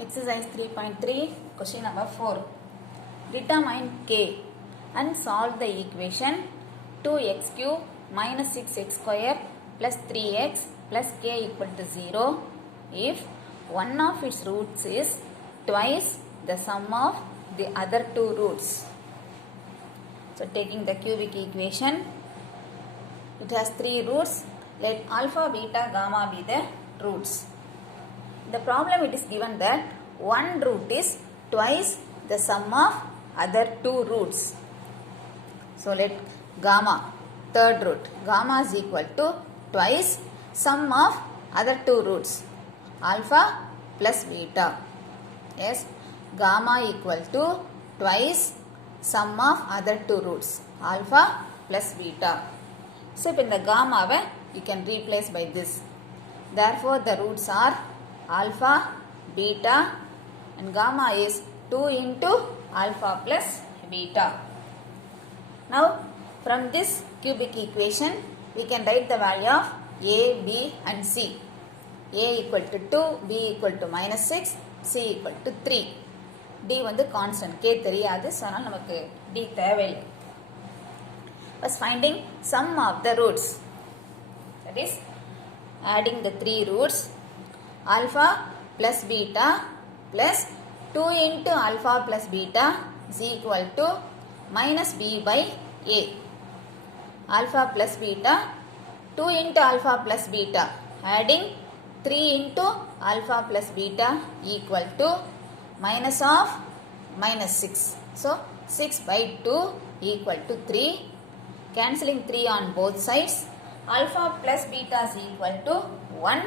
Exercise 3.3, question number 4. Determine k and solve the equation 2x cube minus 6x square plus 3x plus k equal to 0 if one of its roots is twice the sum of the other two roots. So taking the cubic equation, it has three roots. Let alpha, beta, gamma be the roots. The problem, it is given that one root is twice the sum of other two roots. So let gamma, third root, gamma is equal to twice sum of other two roots, alpha plus beta. Yes, gamma equal to twice sum of other two roots, alpha plus beta. So in the gamma you can replace by this. Therefore the roots are alpha, beta, and gamma is 2 into alpha plus beta. Now from this cubic equation we can write the value of a, b and c. A equal to 2, b equal to minus 6, c equal to 3. D வந்து constant, k தெரியாது, so அதனால நமக்கு D தேவையில்லை. First finding sum of the roots, that is adding the three roots, alpha plus beta plus 2 into alpha plus beta is equal to minus b by a. Alpha plus beta, 2 into alpha plus beta, adding 3 into alpha plus beta equal to minus of minus 6. So 6 by 2 equal to 3. Cancelling 3 on both sides. Alpha plus beta is equal to 1.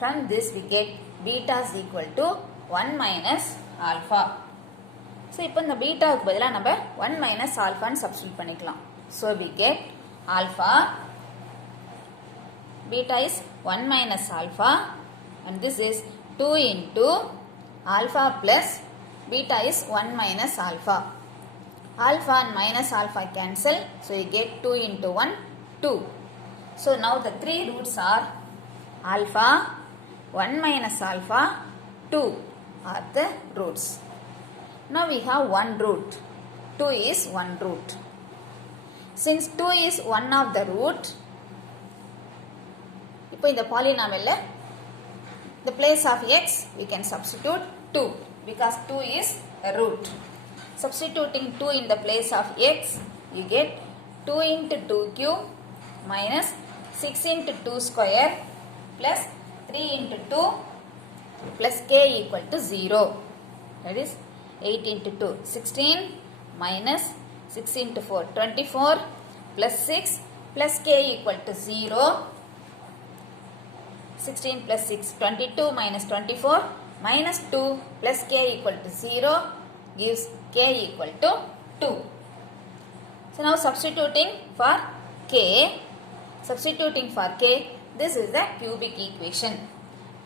From this we get beta is equal to 1 minus alpha. So இப்போ இந்த பீட்டாவுக்கு பதிலாக நம்ம 1 minus alpha ன்னு substitute பண்ணிக்கலாம். So we get alpha, beta is 1 minus alpha, and this is 2 into alpha plus beta is 1 minus alpha. Alpha and minus alpha cancel, so you get 2 into 1, 2. So now the three roots are alpha, 1 minus alpha, 2 are the roots. Now we have one root. 2 is one root. Since 2 is one of the root, இப்போ இந்த polynomial the place of x we can substitute 2 because 2 is a root. Substituting 2 in the place of x, you get 2 into 2 cube minus 6 into 2 square plus 3 into 2 plus k equal to 0. That is 8 into 2, 16 minus 6 into 4, 24 plus 6 plus k equal to 0. 16 plus 6, 22 minus 24 minus 2 plus k equal to 0 gives k equal to 2. So now substituting for k, this is the cubic equation.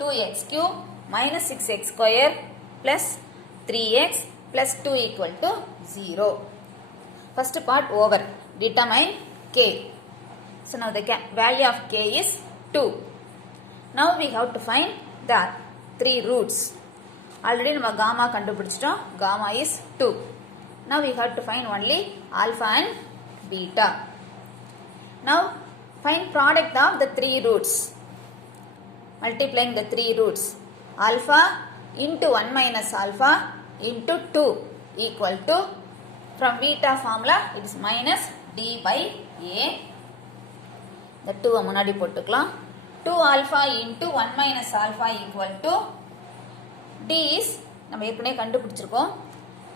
2x cube minus 6x square plus 3x plus 2 equal to 0. First part over. Determine k. So now the value of k is 2. Now we have to find the three roots. Already நம்ம gamma கண்டுபிடிச்சிட்டோம். Gamma is 2. Now we have to find only alpha and beta. Now find product of the three roots. Multiplying the three roots. Alpha into 1 minus alpha into 2 equal to, from beta formula it is minus d by a. The 2 முன்னாடி போட்டுக்கலாம். 2 alpha into 1 minus alpha equal to d is நம்ம ஏற்கனவே கண்டுபிடிச்சிருக்கோம்,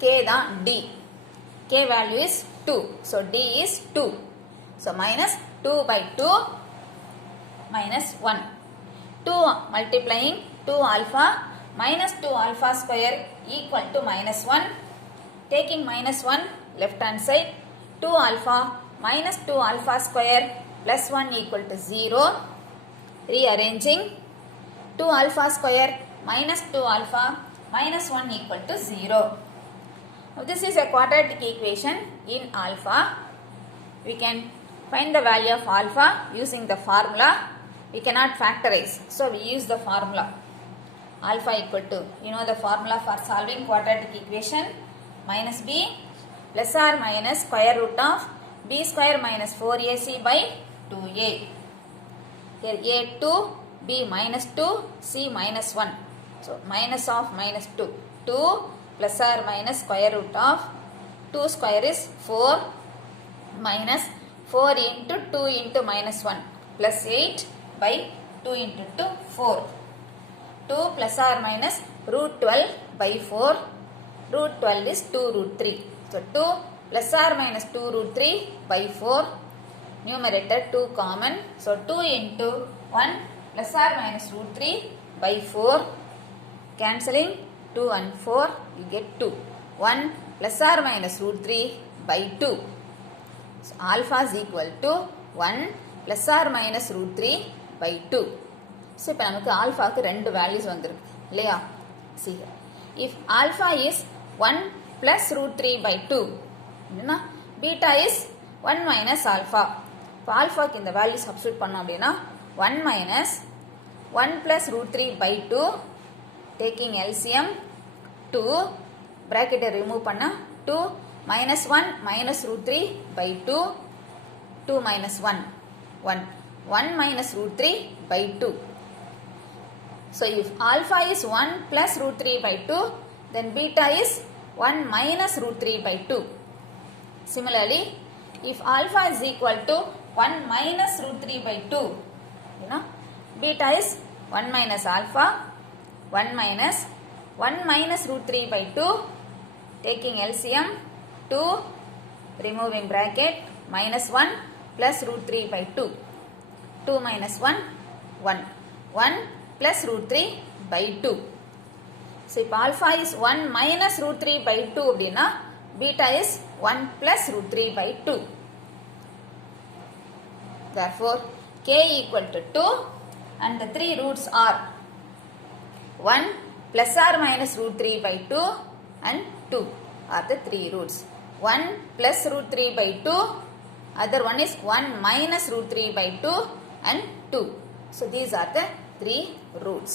k தான் d. K value is 2. So d is 2. So minus 2 by 2 minus 1. 2 multiplying 2 alpha minus 2 alpha square equal to minus 1. Taking minus 1 left hand side, 2 alpha minus 2 alpha square plus 1 equal to 0. Rearranging 2 alpha square minus 2 alpha minus 1 equal to 0. Now this is a quadratic equation in alpha. We can find the value of alpha using the formula. We cannot factorize, so we use the formula. alpha equal to, you know the formula for solving quadratic equation, minus b plus or minus square root of b square minus 4ac by 2a. Here a 2, b minus 2, c minus 1. So minus of minus 2. 2 plus or minus square root of 2 square is 4 minus 4 into 2 into minus 1 plus 8 by 2 into 2, 4. 2 plus or minus root 12 by 4. Root 12 is 2 root 3. So 2 plus or minus 2 root 3 by 4. Numerator 2 common. So 2 into 1 plus or minus root 3 by 4. Cancelling 2 and 4, you get 2. 1 plus or minus root 3 by 2. So alpha is equal to 1 plus or minus root 3 by 2. So இப்போ நமக்கு ஆல்ஃபாக்கு ரெண்டு values வந்திருக்கு இல்லையா? See here. If alpha is 1 plus root 3 by 2, என்ன? Beta is 1 minus alpha. இப்போ ஆல்ஃபாக்கு இந்த value substitute பண்ணோம் அப்படின்னா 1 minus 1 plus root 3 by 2, taking LCM 2, bracket remove பண்ணா 2 minus 1 minus root 3 by 2, 2 minus 1, 1. 1 minus root 3 by 2. So if alpha is 1 plus root 3 by 2, then beta is 1 minus root 3 by 2. Similarly, if alpha is equal to 1 minus root 3 by 2, you know, beta is 1 minus alpha, 1 minus root 3 by 2, taking LCM 2, removing bracket, minus 1 plus root 3 by 2. 2 minus 1, 1. 1 plus root 3 by 2. So, if alpha is 1 minus root 3 by 2 அப்படின்னா beta is 1 plus root 3 by 2. Therefore, k equal to 2 and the three roots are 1 plus or minus root 3 by 2 and 2 are the three roots. 1 plus root 3 by 2, other one is 1 minus root 3 by 2 and 2. So, these are the three roots.